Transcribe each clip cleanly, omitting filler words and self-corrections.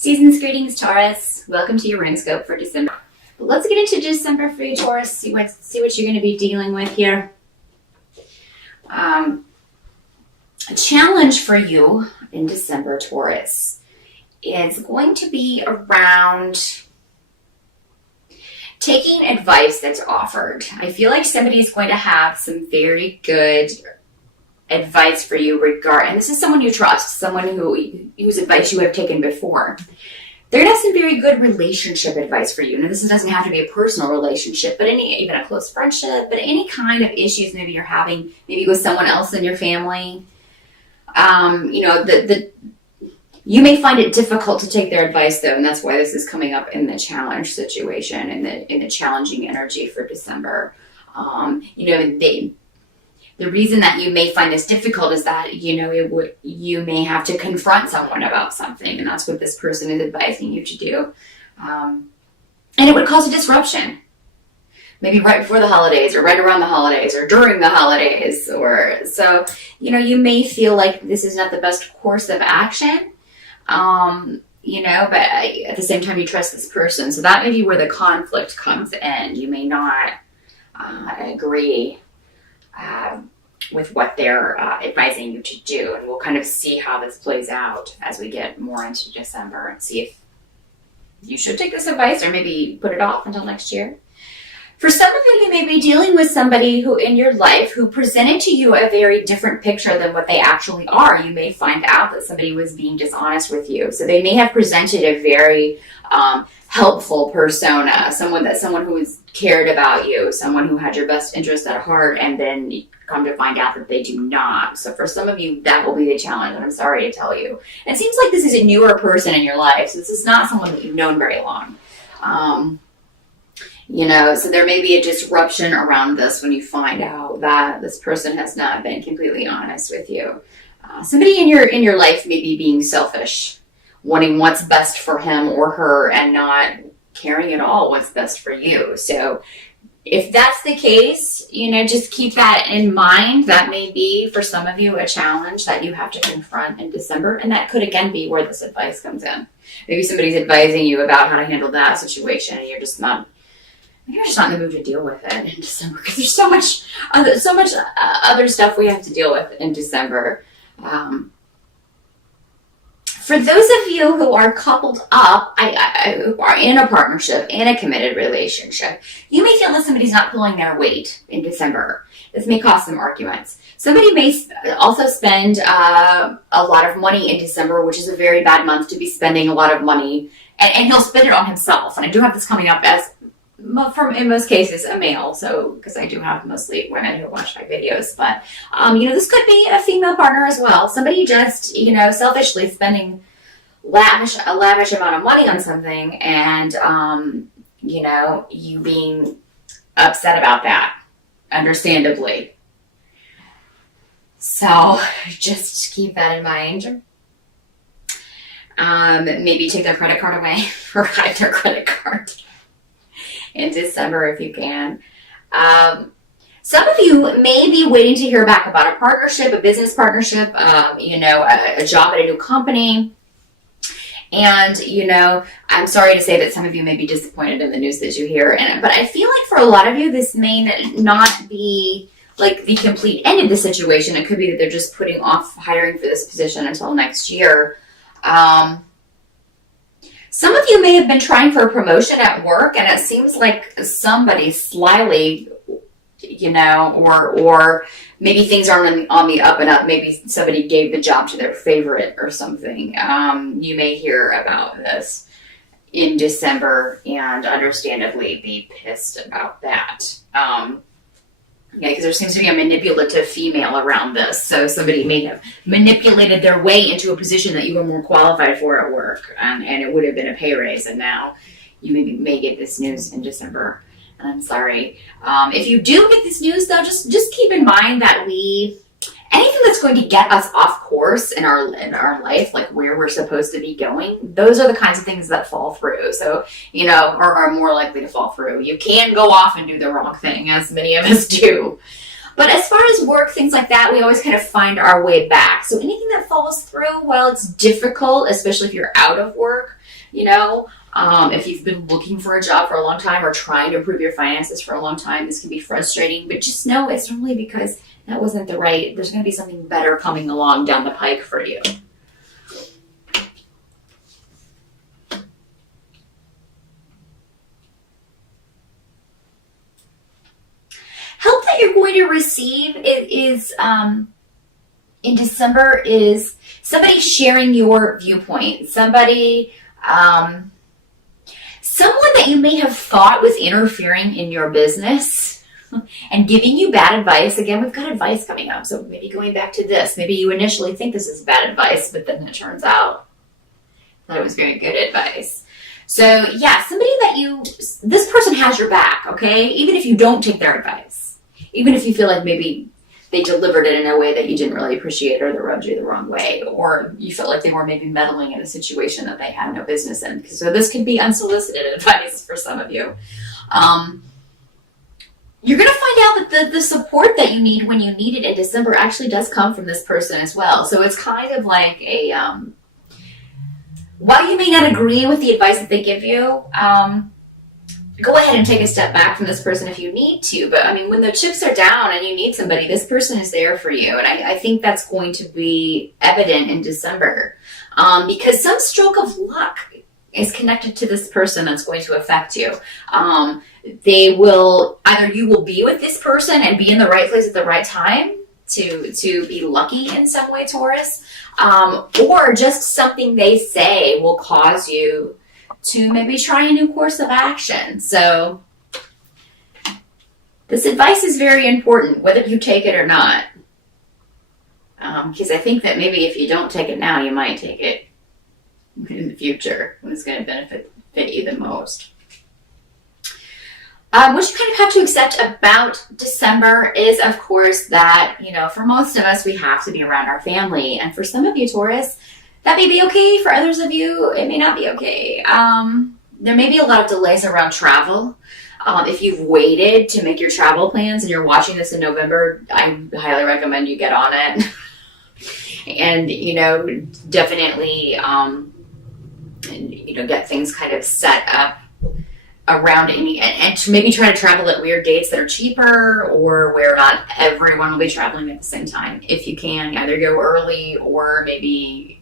Season's greetings, Taurus. Welcome to your ring scope for December. But let's get into December for you, Taurus. See what you're going to be dealing with here. A challenge for you in December, Taurus, is going to be around taking advice that's offered. I feel like somebody is going to have some very good advice for you and this is someone you trust, someone whose advice you have taken before. They're going to have some very good relationship advice for you. Now, this doesn't have to be a personal relationship, but even a close friendship, but any kind of issues maybe you're having, maybe with someone else in your family. You may find it difficult to take their advice, though, and that's why this is coming up in the challenge situation, in the challenging energy for December. The reason that you may find this difficult is that, you may have to confront someone about something, and that's what this person is advising you to do. And it would cause a disruption. Maybe right before the holidays, or right around the holidays, or during the holidays. You may feel like this is not the best course of action, but at the same time you trust this person. So that may be where the conflict comes in. You may not agree with what they're advising you to do. And we'll kind of see how this plays out as we get more into December and see if you should take this advice or maybe put it off until next year. For some of you may be dealing with somebody who in your life who presented to you a very different picture than what they actually are. You may find out that somebody was being dishonest with you. So they may have presented a very helpful persona, someone who cared about you, someone who had your best interest at heart, and then you come to find out that they do not. So for some of you, that will be the challenge, and I'm sorry to tell you. It seems like this is a newer person in your life, so this is not someone that you've known very long. So there may be a disruption around this when you find out that this person has not been completely honest with you. Somebody in your life may be being selfish, wanting what's best for him or her and not caring at all what's best for you. So if that's the case, just keep that in mind. That may be, for some of you, a challenge that you have to confront in December. And that could, again, be where this advice comes in. Maybe somebody's advising you about how to handle that situation, and you're just not in the mood to deal with it in December, because there's so much other stuff we have to deal with in December. For those of you who are coupled up, who are in a partnership, in a committed relationship, you may feel that somebody's not pulling their weight in December. This may cause some arguments. Somebody may also spend a lot of money in December, which is a very bad month to be spending a lot of money, and he'll spend it on himself. And I do have this coming up as, in most cases, a male, so because I do have mostly women who watch my videos, but this could be a female partner as well. Somebody just selfishly spending a lavish amount of money on something, and you being upset about that, understandably. So just keep that in mind. Maybe take their credit card away or hide their credit card in December if you can. Some of you may be waiting to hear back about a partnership, a business partnership, a job at a new company. And, I'm sorry to say that some of you may be disappointed in the news that you hear. But I feel like for a lot of you, this may not be like the complete end of the situation. It could be that they're just putting off hiring for this position until next year. Some of you may have been trying for a promotion at work, and it seems like somebody slyly, or maybe things aren't on the up and up. Maybe somebody gave the job to their favorite or something. You may hear about this in December and understandably be pissed about that. Because there seems to be a manipulative female around this. So somebody may have manipulated their way into a position that you were more qualified for at work, and it would have been a pay raise. And now you may get this news in December. And I'm sorry. If you do get this news, though, just keep in mind that anything that's going to get us off course in our life, like where we're supposed to be going, those are the kinds of things that fall through. So, or are more likely to fall through. You can go off and do the wrong thing, as many of us do. But as far as work, things like that, we always kind of find our way back. So anything that falls through, while it's difficult, especially if you're out of work, If you've been looking for a job for a long time or trying to improve your finances for a long time, this can be frustrating, but just know it's normally because that wasn't there's going to be something better coming along down the pike for you. Help that you're going to receive is in December is somebody sharing your viewpoint, someone that you may have thought was interfering in your business and giving you bad advice. Again, we've got advice coming up, so maybe going back to this, maybe you initially think this is bad advice, but then it turns out that it was very good advice. So yeah, this person has your back, okay? Even if you don't take their advice, even if you feel like maybe they delivered it in a way that you didn't really appreciate or they rubbed you the wrong way, or you felt like they were maybe meddling in a situation that they had no business in. So this could be unsolicited advice for some of you. You're going to find out that the support that you need when you need it in December actually does come from this person as well. So it's kind of like while you may not agree with the advice that they give you, go ahead and take a step back from this person if you need to. But I mean, when the chips are down and you need somebody, this person is there for you. And I think that's going to be evident in December because some stroke of luck is connected to this person that's going to affect you. You will be with this person and be in the right place at the right time to be lucky in some way, Taurus, or just something they say will cause you to maybe try a new course of action. So this advice is very important, whether you take it or not. Because I think that maybe if you don't take it now, you might take it in the future when it's going to benefit you the most. What you kind of have to accept about December is, of course, that, for most of us, we have to be around our family. And for some of you, Taurus, that may be okay. For others of you, it may not be okay. There may be a lot of delays around travel. If you've waited to make your travel plans and you're watching this in November, I highly recommend you get on it. And, definitely, get things kind of set up around and to maybe try to travel at weird dates that are cheaper or where not everyone will be traveling at the same time. If you can, either go early or maybe,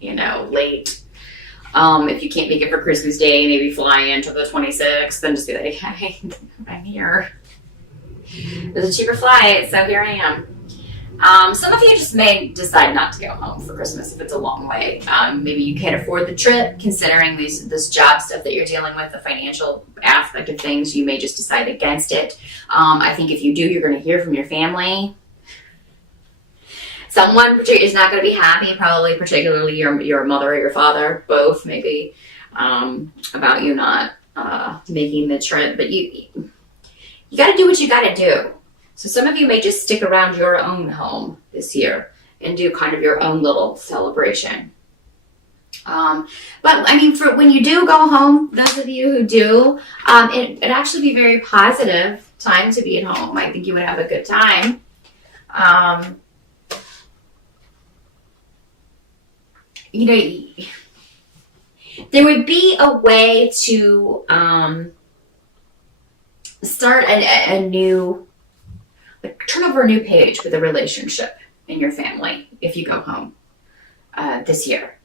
late. If you can't make it for Christmas Day, maybe fly into the 26th and just be like, hey, I'm here. There's a cheaper flight, so here I am. Some of you just may decide not to go home for Christmas if it's a long way. Maybe you can't afford the trip, considering this job stuff that you're dealing with, the financial aspect of things, you may just decide against it. I think if you do, you're going to hear from your family. Someone is not going to be happy, probably particularly your mother or your father, both maybe, about you not making the trip. But you got to do what you got to do. So some of you may just stick around your own home this year and do kind of your own little celebration. But I mean, for when you do go home, those of you who do, it'd actually be a very positive time to be at home. I think you would have a good time. There would be a way to start a new, turn over a new page with a relationship in your family if you go home this year.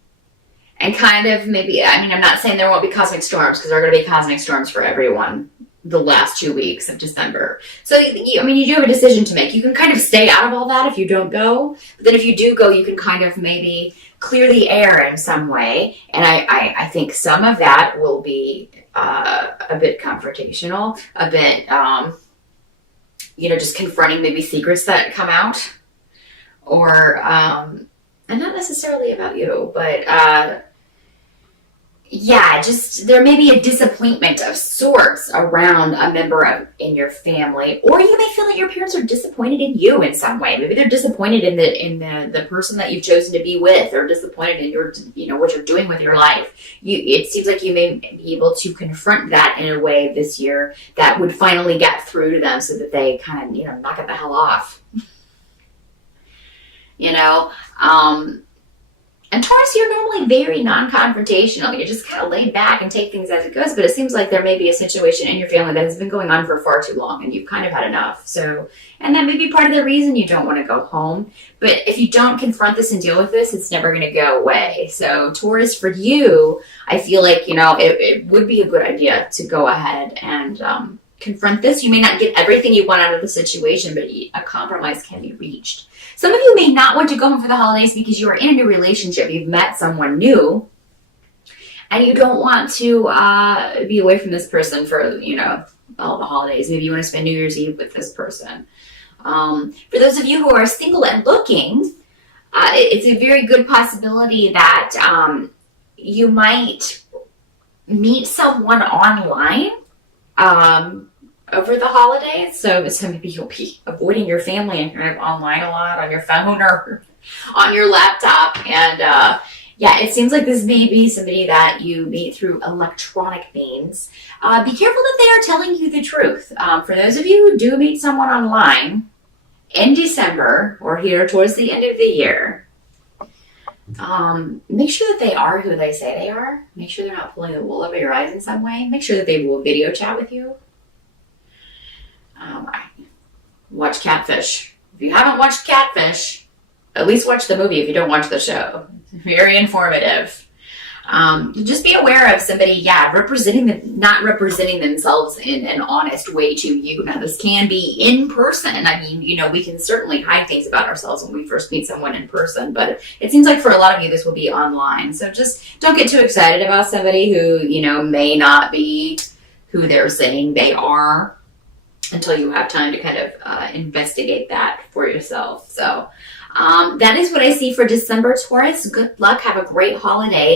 And kind of maybe, I'm not saying there won't be cosmic storms, because there are going to be cosmic storms for everyone the last 2 weeks of December. So, you do have a decision to make. You can kind of stay out of all that if you don't go. But then if you do go, you can kind of maybe clear the air in some way. And I think some of that will be a bit confrontational, a bit, just confronting maybe secrets that come out. Or, and not necessarily about you, but just there may be a disappointment of sorts around a member in your family, or you may feel that your parents are disappointed in you in some way. Maybe they're disappointed in the person that you've chosen to be with, or disappointed in your what you're doing with your life. It seems like you may be able to confront that in a way this year that would finally get through to them, so that they kind of knock it the hell off. And Taurus, you're normally very non-confrontational. You're just kind of laid back and take things as it goes. But it seems like there may be a situation in your family that has been going on for far too long and you've kind of had enough. So, and that may be part of the reason you don't want to go home. But if you don't confront this and deal with this, it's never going to go away. So Taurus, for you, I feel like, it would be a good idea to go ahead and confront this. You may not get everything you want out of the situation, but a compromise can be reached. Some of you may not want to go home for the holidays because you are in a new relationship. You've met someone new, and you don't want to be away from this person for, all the holidays. Maybe you want to spend New Year's Eve with this person. For those of you who are single and looking, it's a very good possibility that you might meet someone online over the holidays. So maybe you'll be avoiding your family and kind of online a lot on your phone or on your laptop. And it seems like this may be somebody that you meet through electronic means. Be careful that they are telling you the truth. For those of you who do meet someone online in December or here towards the end of the year, make sure that they are who they say they are. Make sure they're not pulling the wool over your eyes in some way. Make sure that they will video chat with you. Watch Catfish. If you haven't watched Catfish, at least watch the movie if you don't watch the show. It's very informative. Just be aware of somebody, not representing themselves in an honest way to you. Now, this can be in person. I mean, we can certainly hide things about ourselves when we first meet someone in person, but it seems like for a lot of you, this will be online. So just don't get too excited about somebody who, may not be who they're saying they are until you have time to kind of investigate that for yourself. So that is what I see for December, Taurus. Good luck. Have a great holiday.